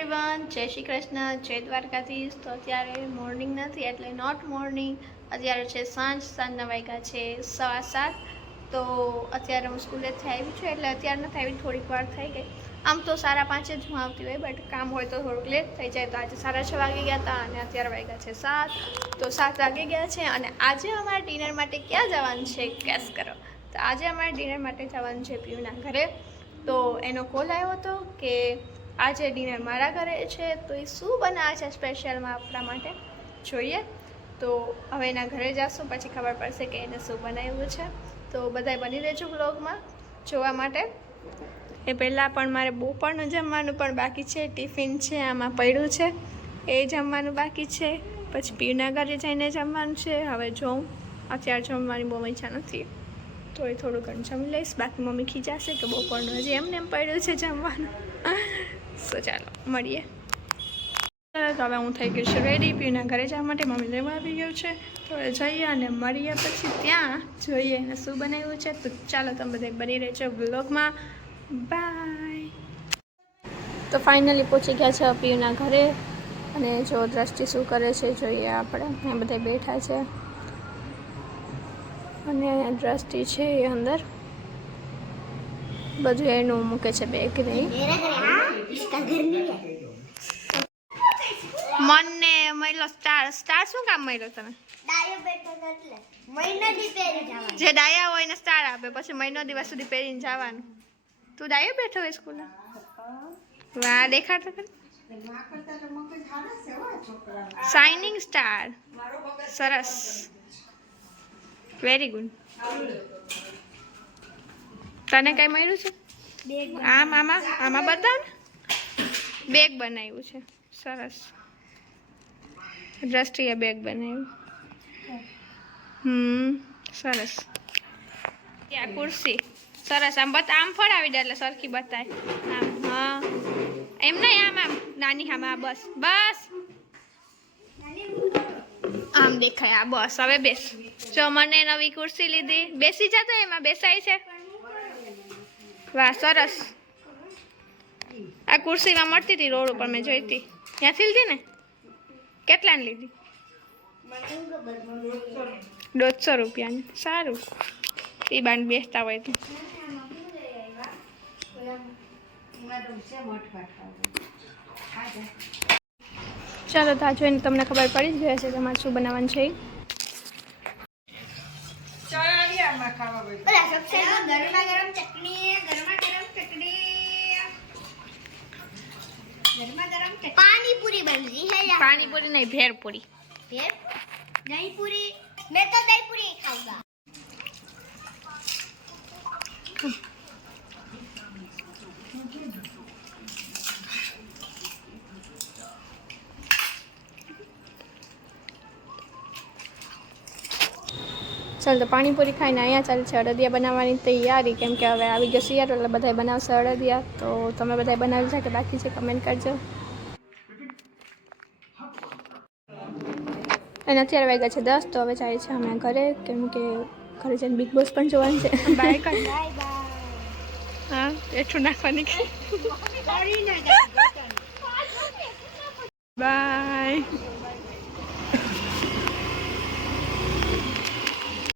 Everyone જય શ્રી કૃષ્ણ. જય દ્વારકાધીશ. તો અત્યારે મોર્નિંગ નથી, એટલે નોટ મોર્નિંગ અત્યારે છે સાંજ, સાંજના વાગ્યા છે સવા સાત. તો અત્યારે હું સ્કૂલેથી આવી છું, એટલે અત્યારે નથી આવી, થોડીક વાર થઈ ગઈ. આમ તો સારા પાંચે જ હું આવતી હોય બટ કામ હોય તો થોડુંક લેટ થઈ જાય. તો આજે સાડા છ વાગી ગયા હતા અને અત્યારે વાગ્યા છે સાત. તો સાત વાગી ગયા છે અને આજે અમારે ડિનર માટે ક્યાં જવાનું છે? કેસ કરો. તો આજે અમારે ડિનર માટે જવાનું છે પીયુના ઘરે. તો એનો કોલ આવ્યો હતો કે આજે ડિનર મારા ઘરે છે, તો એ શું બનાવે છે સ્પેશિયલમાં આપણા માટે? જોઈએ. તો હવે એના ઘરે જઈશું પછી ખબર પડશે કે એને શું બનાવ્યું છે. તો બધાય બની રહેજો બ્લોગમાં જોવા માટે. એ પહેલાં પણ મારે બપોરનું જમવાનું, પણ બાકી છે, ટિફિન છે, આમાં પડ્યું છે. એ જમવાનું બાકી છે. પછી પીના ઘરે જઈને જમવાનું છે. હવે જોઉં. અત્યારે જમવાની બહુ ઈચ્છા નથી. તો એ થોડું ઘણું જમી લઈશ. બાકી મમ્મી ખીજાશે કે બપોરનું હજી એમને એમ પડ્યું છે જમવાનું. સો ચાલો, મળીએ. તો હવે હું થઈ ગઈ છું રેડી પીના ઘરે જવા માટે મમ્મી લેવા આવી ગયું છે. તો જઈએ અને મળીએ પછી ત્યાં જોઈએ એને શું બનાવ્યું છે. તો ચાલો તમે બધા બની રહેજો બ્લોગમાં બાય તો ફાઇનલી પહોંચી ગયા છે પીયુના ઘરે અને જો દ્રષ્ટિ શું કરે છે જોઈએ આપણે. અહીંયા બધા બેઠા છે. અને દ્રષ્ટિ છે એ અંદર. બધું એનું મૂકે છે બેકરી મને મળ્યો સ્ટાર સ્ટાર શું કામ મળ્યો તમે જે ડાયા હોય ને સ્ટાર આપે, પછી મહિનો દિવસ સુધી પહેરીને જવાનું. તું ડાયો બેઠો હોય સ્કૂલે? વાહ દેખાતો શાઇનિંગ સ્ટાર સરસ. વેરી ગુડ તને કઈ મળ્યું છે? આમ, આમાં આમાં બતાવ ને. બેગ બનાવ્યું છે. સરસ. દ્રષ્ટિએ બેગ બનાવ્યું. હમ, સરસ. ત્યાં ખુરશી. સરસ. આમ બતા, આમ ફળાવી દે એટલે સરખી બતાય. આમ, હા. એમ નહીં, આમ આમ. નાની આમ આ બસ. બસ. આમ દેખાય આ બસ. હવે બેસ. જો મને નવી ખુરશી લીધી. બેસી જતો એમાં. બેસાય છે. વાહ સરસ. આ કુર્સીમાં મળતી હતી રોડ ઉપર મેં જોઈ હતી ત્યાંથી લીધી ને? કેટલાની લીધી? દોઢસો રૂપિયાની. સારું. એ બાંધ બેસતા હોય તો. ચાલો તો આ જોઈને તમને ખબર પડી જ ગઈ હશે તમારે શું બનાવવાનું છે ગરમ ગરમ ચટણી પાણીપુરી બનજી હે પાણીપુરી નહીં ભેળપુરી. ભેળપુરી દહીં પૂરી મેં તો દહીં પૂરી ખાઉંગા ચાલ તો પાણીપુરી ખાઈને અહીંયા ચાલે છે અડદિયા બનાવવાની તૈયારી. કેમ કે હવે આવી ગયો શિયાળો એટલે બધા બનાવશે અડદિયા. તો તમે બધા બનાવી છે કે બાકી છે કમેન્ટ કરજો. અને અત્યારે વાગ્યા છે દસ તો હવે જાય છે અમે ઘરે. કેમ કે ઘરે જઈને બિગ બોસ પણ જોવાનું છે. બાય હા એઠું નાખવાની